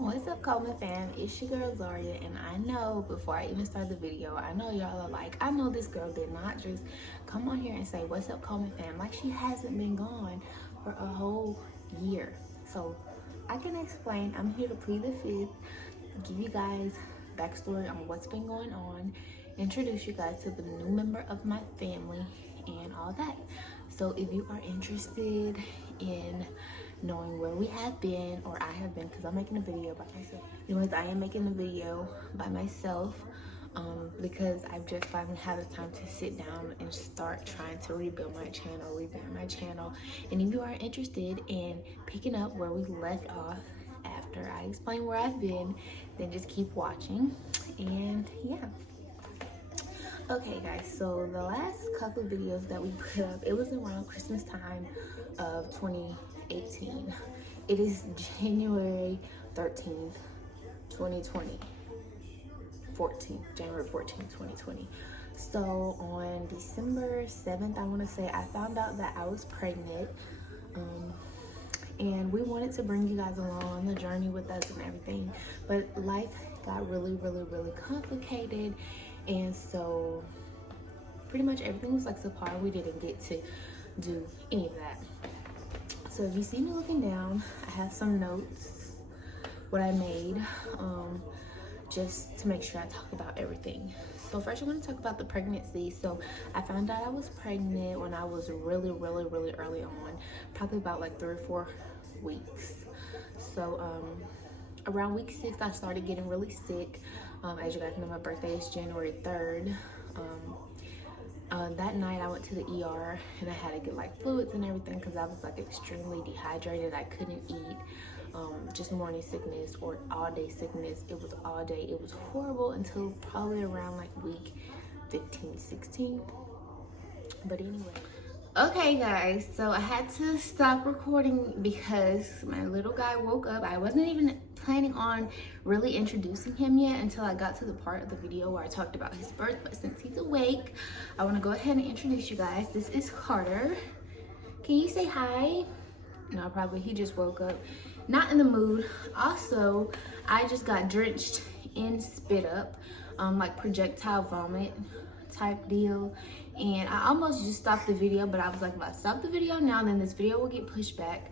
What's up, Coleman fam? It's your girl Zaria, and I know before I even start the video, I know y'all are like, I know this girl did not just come on here and say, "What's up, Coleman fam?" Like she hasn't been gone for a whole year. So I can explain. I'm here to plead the fifth, give you guys backstory on what's been going on, introduce you guys to the new member of my family, and all that. So if you are interested in knowing where we have been, or I have been, because I'm making a video by myself. Anyways, I am making a video by myself because I've just finally had the time to sit down and start trying to rebuild my channel, revamp my channel. And if you are interested in picking up where we left off after I explain where I've been, then just keep watching. And yeah. Okay guys, so the last couple of videos that we put up, it was around Christmas time of 2018. It is January 13th, 2020. January 14th, 2020. So on December 7th, I want to say, I found out that I was pregnant. And we wanted to bring you guys along on the journey with us and everything. But life got really complicated. And so pretty much everything was like subpar. We didn't get to do any of that. So if you see me looking down, I have some notes, what I made, just to make sure I talk about everything. So first I want to talk about the pregnancy. So I found out I was pregnant when I was really early on, probably about like 3 or 4 weeks. So around week 6, I started getting really sick. As you guys know, my birthday is January 3rd. That night I went to the ER and I had to get like fluids and everything because I was like extremely dehydrated. I couldn't eat, just morning sickness or all day sickness. It was all day. It was horrible until probably around like week 15, 16. But anyway. Okay guys, so I had to stop recording because my little guy woke up. I wasn't even planning on really introducing him yet until I got to the part of the video where I talked about his birth. But since he's awake, I want to go ahead and introduce you guys. This is Carter. Can you say hi? No, probably he just woke up. Not in the mood. Also, I just got drenched in spit up, like projectile vomit type deal, and I almost just stopped the video, but I was like, if I stop the video now, then this video will get pushed back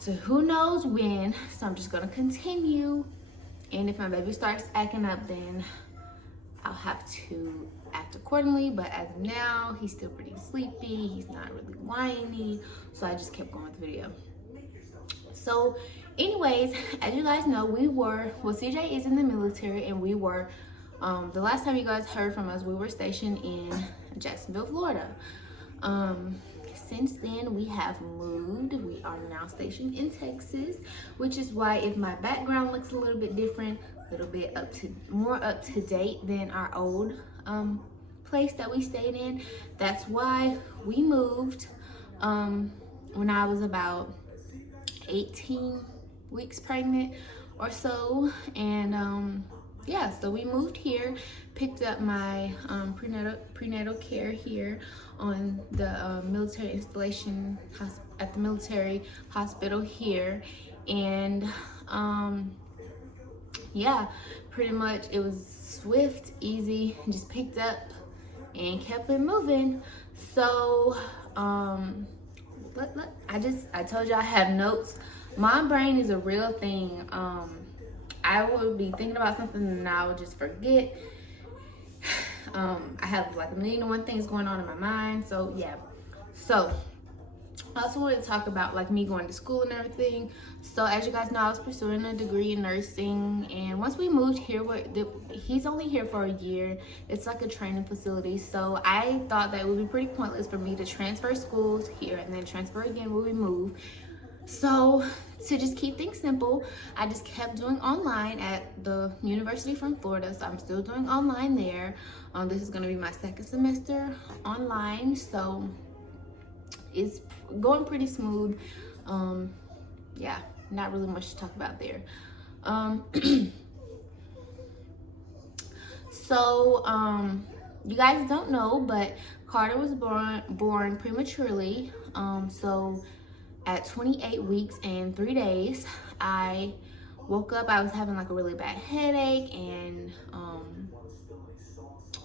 to who knows when. So I'm just gonna continue, and if my baby starts acting up, then I'll have to act accordingly. But as of now, he's still pretty sleepy, he's not really whiny, so I just kept going with the video. So anyways, as you guys know, CJ is in the military, and we were the last time you guys heard from us, we were stationed in Jacksonville, Florida. Since then, we have moved. We are now stationed in Texas, which is why if my background looks a little bit different, a little bit more up to date than our old place that we stayed in, that's why we moved when I was about 18 weeks pregnant or so. And yeah, so we moved here, picked up my prenatal care here on the military installation at the military hospital here. And yeah, pretty much it was swift, easy, just picked up and kept it moving. So I told you I have notes. My brain is a real thing. I would be thinking about something and I would just forget. I have like a million and one things going on in my mind. So yeah. So I also wanted to talk about like me going to school and everything. So as you guys know, I was pursuing a degree in nursing, and once we moved here, he's only here for a year. It's like a training facility. So I thought that it would be pretty pointless for me to transfer schools here and then transfer again when we move. So to just keep things simple, I just kept doing online at the University from Florida. So I'm still doing online there. This is going to be my 2nd semester online. So it's going pretty smooth. Yeah, not really much to talk about there. You guys don't know, but Carter was born prematurely. So at 28 weeks and 3 days, I woke up, I was having like a really bad headache, and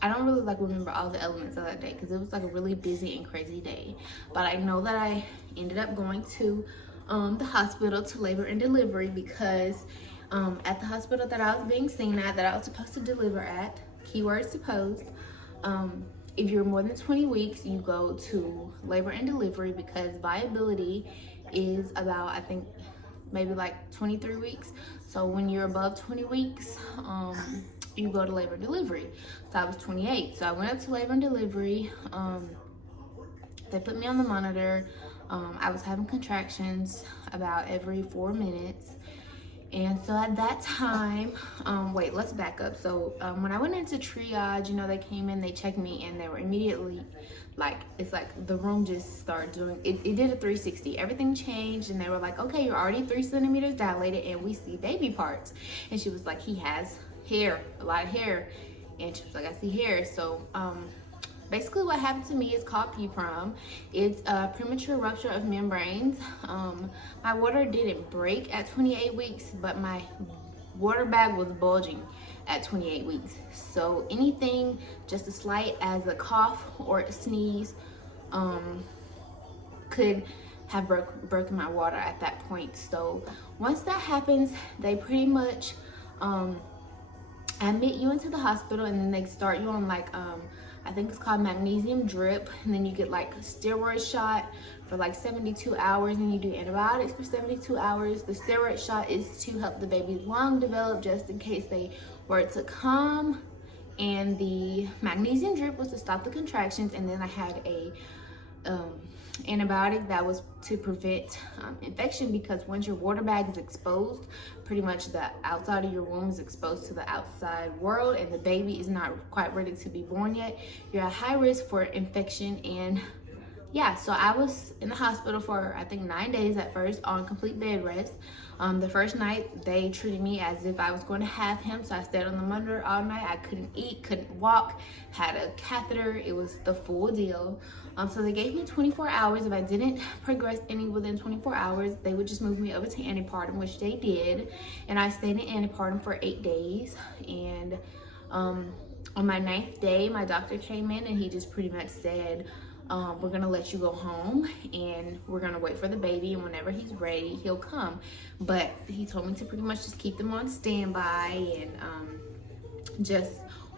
I don't really like remember all the elements of that day because it was like a really busy and crazy day. But I know that I ended up going to the hospital to labor and delivery because at the hospital that I was being seen at, that I was supposed to deliver at, keyword supposed, if you're more than 20 weeks, you go to labor and delivery because viability is about, I think, maybe like 23 weeks. So when you're above 20 weeks, you go to labor and delivery. So I was 28. So I went up to labor and delivery. They put me on the monitor. I was having contractions about every 4 minutes. And so at that time, wait, let's back up. So when I went into triage, you know, they came in, they checked me, and they were immediately like, it's like the room just started doing, it did a 360. Everything changed, and they were like, okay, you're already 3 centimeters dilated, and we see baby parts. And she was like, he has hair, a lot of hair. And she was like, I see hair. So basically what happened to me is called PPROM. It's a premature rupture of membranes. My water didn't break at 28 weeks, but my water bag was bulging at 28 weeks. So anything just as slight as a cough or a sneeze could have broken my water at that point. So once that happens, they pretty much admit you into the hospital, and then they start you on like I think it's called magnesium drip, and then you get like a steroid shot for like 72 hours, and you do antibiotics for 72 hours. The steroid shot is to help the baby's lung develop just in case they were to come, and the magnesium drip was to stop the contractions. And then I had a antibiotic that was to prevent infection, because once your water bag is exposed, pretty much the outside of your womb is exposed to the outside world, and the baby is not quite ready to be born yet, you're at high risk for infection. And yeah, so I was in the hospital for I think 9 days at first on complete bed rest. The first night they treated me as if I was going to have him, so I stayed on the monitor all night. I couldn't eat, couldn't walk, had a catheter. It was the full deal. So they gave me 24 hours. If I didn't progress any within 24 hours, they would just move me over to antepartum, which they did. And I stayed in antepartum for 8 days. And on my 9th day, my doctor came in and he just pretty much said, we're gonna let you go home, and we're gonna wait for the baby, and whenever he's ready, he'll come. But he told me to pretty much just keep them on standby and just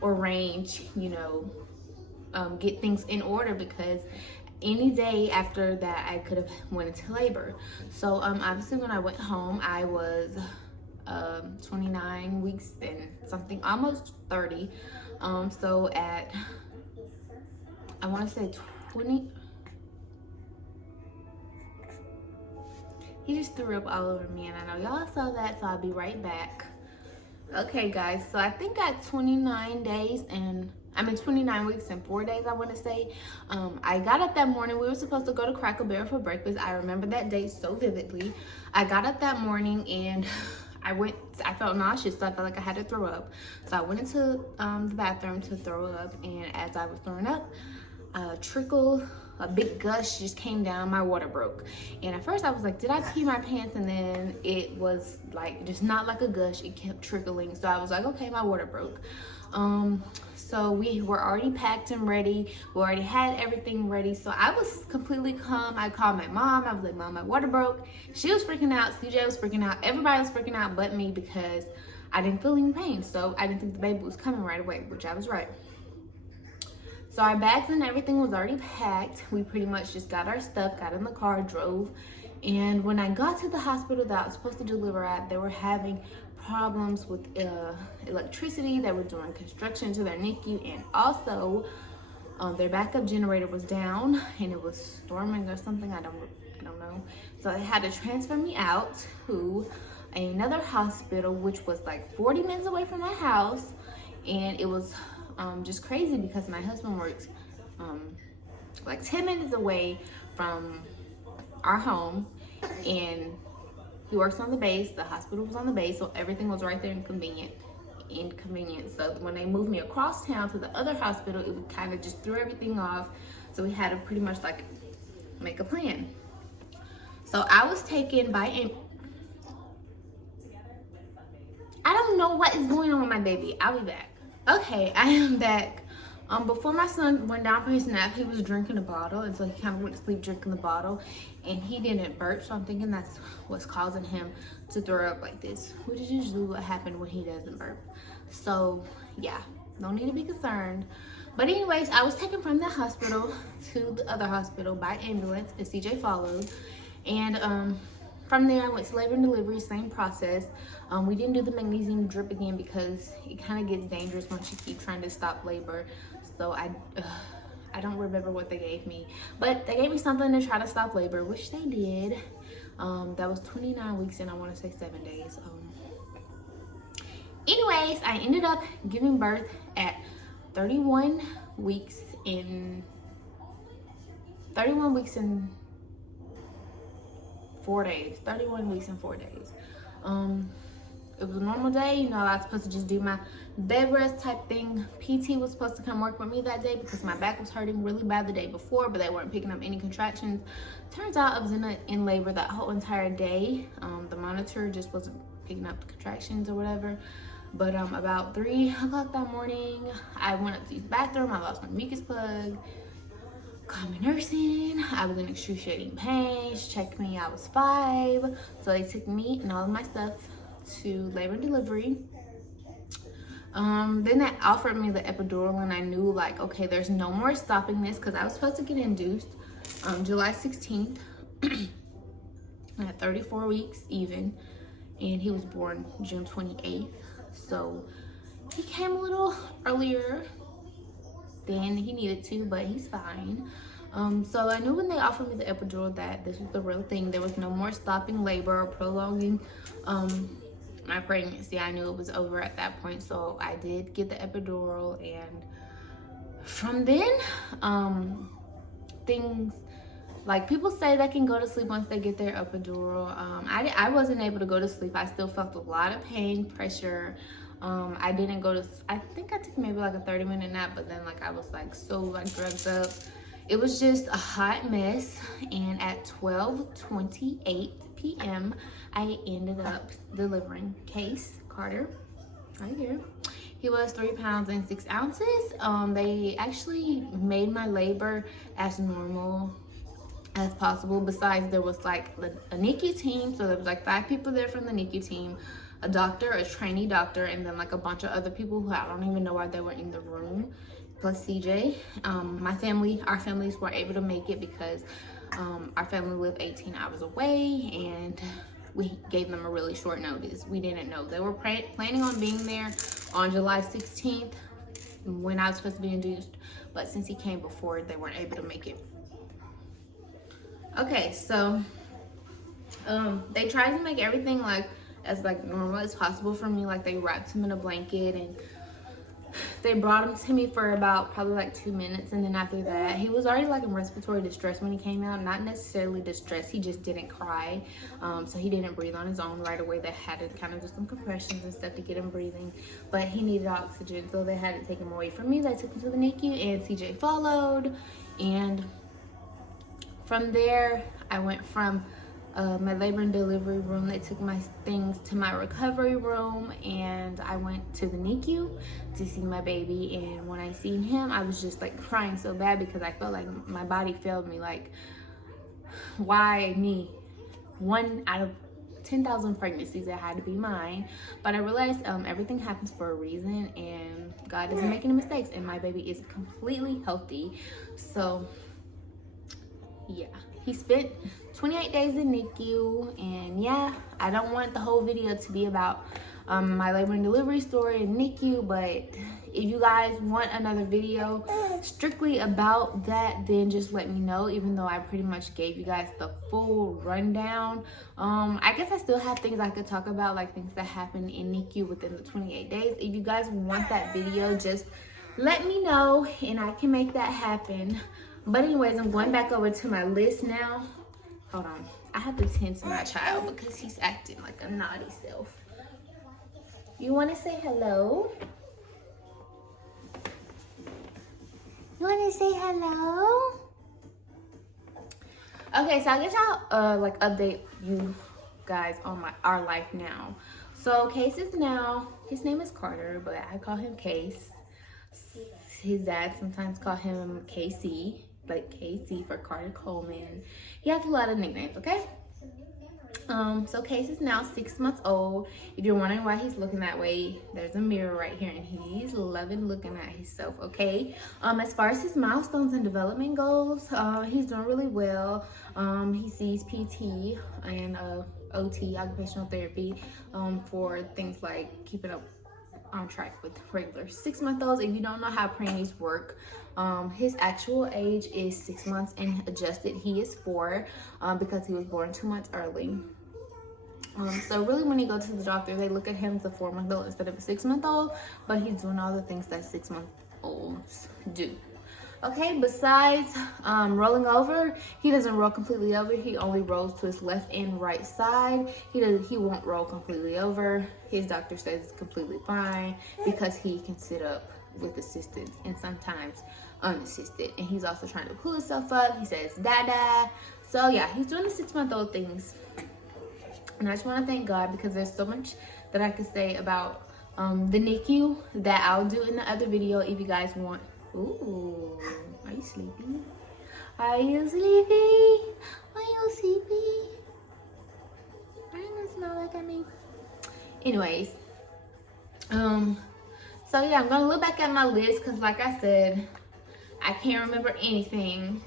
arrange, you know, get things in order, because any day after that I could have went into labor. So obviously when I went home, I was 29 weeks and something, almost 30. So at, I want to say 20, he just threw up all over me, and I know y'all saw that, so I'll be right back. Okay guys, so I think at 29 days and 29 weeks and 4 days, I want to say, I got up that morning. We were supposed to go to Cracker Barrel for breakfast. I remember that day so vividly. I got up that morning and I felt nauseous, so I felt like I had to throw up. So I went into the bathroom to throw up, and as I was throwing up, a big gush just came down. My water broke, and at first I was like, did I pee my pants? And then it was like just not like a gush, it kept trickling. So I was like, okay, my water broke. So we were already packed and ready. We already had everything ready. So I was completely calm. I called my mom. I was like, Mom, my water broke. She was freaking out. CJ was freaking out. Everybody was freaking out but me, because I didn't feel any pain. So I didn't think the baby was coming right away, which I was right. So our bags and everything was already packed. We pretty much just got our stuff, got in the car, drove. And when I got to the hospital that I was supposed to deliver at, they were having problems with electricity. They were doing construction to their NICU, and also their backup generator was down, and it was storming or something. I don't know. So they had to transfer me out to another hospital, which was like 40 minutes away from my house. And it was just crazy because my husband works like 10 minutes away from our home, and he works on the base. The hospital was on the base, so everything was right there and convenient. So when they moved me across town to the other hospital, it kind of just threw everything off. So we had to pretty much like make a plan. So I was taken by I don't know what is going on with my baby. I'll be back. Okay, I am back. Before my son went down for his nap, he was drinking a bottle, and so he kind of went to sleep drinking the bottle, and he didn't burp, so I'm thinking that's what's causing him to throw up like this, which is usually what happens when he doesn't burp. So yeah, no need to be concerned. But anyways, I was taken from the hospital to the other hospital by ambulance, and CJ followed, and from there I went to labor and delivery, same process. We didn't do the magnesium drip again because it kind of gets dangerous once you keep trying to stop labor. So I don't remember what they gave me, but they gave me something to try to stop labor, which they did. That was 29 weeks and I want to say 7 days. Anyways, I ended up giving birth at 31 weeks in 4 days. 31 weeks and 4 days. It was a normal day. You know, I was supposed to just do my bed rest type thing. PT was supposed to come work with me that day because my back was hurting really bad the day before, but they weren't picking up any contractions. Turns out I was in labor that whole entire day. The monitor just wasn't picking up the contractions or whatever. But about 3 o'clock that morning, I went up to use the bathroom. I lost my mucus plug. Called my nurse in. I was in excruciating pain. She checked me. I was 5. So they took me and all of my stuff to labor and delivery. Then they offered me the epidural, and I knew, like, okay, there's no more stopping this, because I was supposed to get induced July 16th at 34 weeks even, and he was born June 28th. So he came a little earlier than he needed to, but he's fine. So I knew when they offered me the epidural that this was the real thing. There was no more stopping labor or prolonging my pregnancy. I knew it was over at that point. So I did get the epidural, and from then, things, like, people say they can go to sleep once they get their epidural. I wasn't able to go to sleep. I still felt a lot of pain, pressure. I didn't go to, I think I took maybe like a 30-minute nap, but then, like, I was like so like drugged up. It was just a hot mess. And at 12:28 p.m. I ended up delivering Case Carter right here. He was 3 pounds and 6 ounces. They actually made my labor as normal as possible. Besides, there was like a NICU team, so there was like 5 people there from the NICU team, a doctor, a trainee doctor, and then like a bunch of other people who I don't even know why they were in the room, plus CJ. Our families weren't able to make it because our family lived 18 hours away, and we gave them a really short notice. We didn't know. They were planning on being there on July 16th when I was supposed to be induced, but since he came before, they weren't able to make it. Okay, so they tried to make everything like as like normal as possible for me. Like, they wrapped him in a blanket, and they brought him to me for about probably like 2 minutes, and then after that, he was already like in respiratory distress when he came out. Not necessarily distress, he just didn't cry, so he didn't breathe on his own right away. They had to kind of do some compressions and stuff to get him breathing, but he needed oxygen, so they had to take him away from me. They took him to the NICU, and CJ followed, and from there I went from my labor and delivery room. They took my things to my recovery room, and I went to the NICU to see my baby. And when I seen him, I was just like crying so bad because I felt like my body failed me. Like, why me? 1 out of 10,000 pregnancies, that had to be mine. But I realized everything happens for a reason, and God isn't making any mistakes, and my baby is completely healthy. So yeah, he spent 28 days in NICU, and yeah, I don't want the whole video to be about my labor and delivery story in NICU, but if you guys want another video strictly about that, then just let me know, even though I pretty much gave you guys the full rundown. I guess I still have things I could talk about, like things that happened in NICU within the 28 days. If you guys want that video, just let me know and I can make that happen. But anyways, I'm going back over to my list now. Hold on. I have to tend to my child because he's acting like a naughty self. You want to say hello? You want to say hello? Okay, so I guess I'll like update you guys on our life now. So Case is now, his name is Carter, but I call him Case. His dad sometimes call him KC, like KC for Carter Coleman. He has a lot of nicknames, okay? So Case is now 6 months old. If you're wondering why he's looking that way, there's a mirror right here and he's loving looking at himself, okay? As far as his milestones and development goes, he's doing really well. He sees PT and OT, occupational therapy, for things like keeping up on track with regular 6-month-olds. If you don't know how preemies work, his actual age is 6 months and adjusted he is 4, because he was born 2 months early. So really when you go to the doctor, they look at him as a 4-month-old instead of a 6-month-old, but he's doing all the things that 6-month-olds do. Okay, besides rolling over, he doesn't roll completely over. He only rolls to his left and right side. He won't roll completely over. His doctor says it's completely fine because he can sit up with assistance and sometimes unassisted. And he's also trying to pull himself up. He says dada. So yeah, he's doing the 6-month-old things. And I just want to thank God because there's so much that I could say about the NICU that I'll do in the other video if you guys want. Ooh, are you sleepy? Are you sleepy? Are you sleepy? Are you gonna smell like at me? Anyways, so yeah, I'm gonna look back at my list because like I said, I can't remember anything.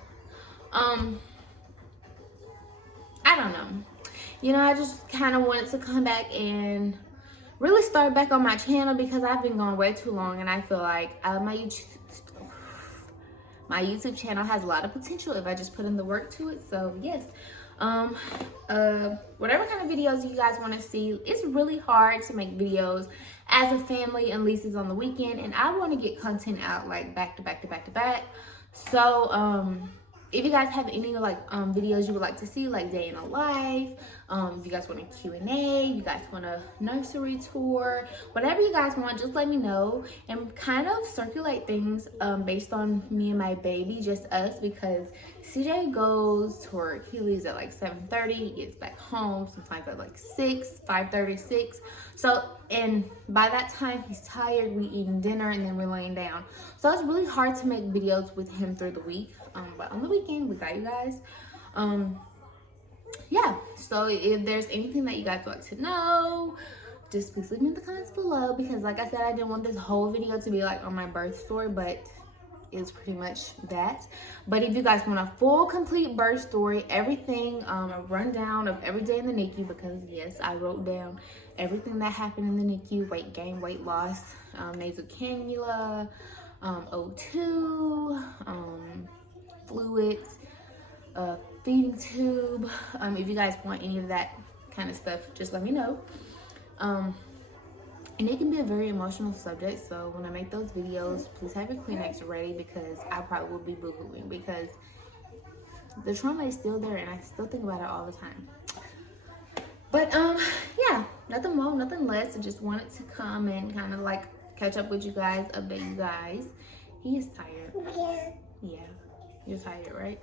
I don't know. You know, I just kind of wanted to come back and really start back on my channel because I've been gone way too long, and I feel like my YouTube channel has a lot of potential if I just put in the work to it. So yes, whatever kind of videos you guys want to see, it's really hard to make videos as a family, at least it's on the weekend, and I want to get content out like back to back to back to back. So if you guys have any like videos you would like to see, like day in a life, if you guys want a Q&A, you guys want a nursery tour, whatever you guys want, just let me know and kind of circulate things based on me and my baby, just us, because CJ goes to work. He leaves at like 7:30. He gets back home sometimes at like 6, 5:30, 6. So, and by that time he's tired, we eating dinner and then we're laying down. So it's really hard to make videos with him through the week. But on the weekend we got you guys. Yeah, so if there's anything that you guys would like to know, just please leave me in the comments below, because like I said, I didn't want this whole video to be like on my birth story, but it's pretty much that. But if you guys want a full complete birth story, everything, a rundown of every day in the NICU, because yes, I wrote down everything that happened in the NICU: weight gain, weight loss, nasal cannula, O2, fluids, feeding tube. If you guys want any of that kind of stuff, just let me know. And it can be a very emotional subject, so when I make those videos, please have your Kleenex ready, because I probably will be boo-hooing, because the trauma is still there and I still think about it all the time. But yeah, nothing more, nothing less. I just wanted to come and kind of like catch up with you guys, update you guys. He is tired. Yeah, you're tired, right?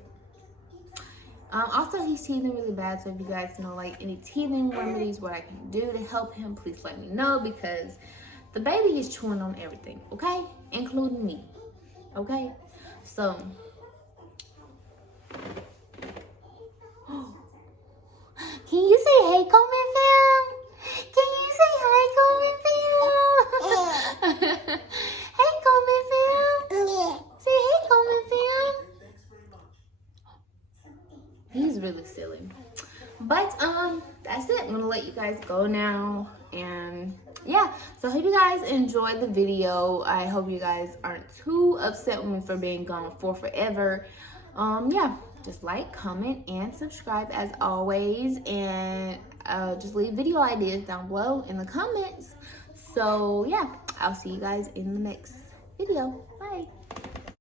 Also, he's teething really bad, so if you guys know like any teething remedies, what I can do to help him, please let me know, because the baby is chewing on everything, okay? Including me, okay? So, can you say hey, Coleman fam? Can you say hi, Coleman fam? Hey, Coleman fam. Say hey, Coleman fam. He's really silly. But that's it. I'm gonna let you guys go now, and yeah, so I hope you guys enjoyed the video. I hope you guys aren't too upset with me for being gone for forever. Yeah, just like, comment, and subscribe as always, and just leave video ideas down below in the comments. So yeah, I'll see you guys in the next video.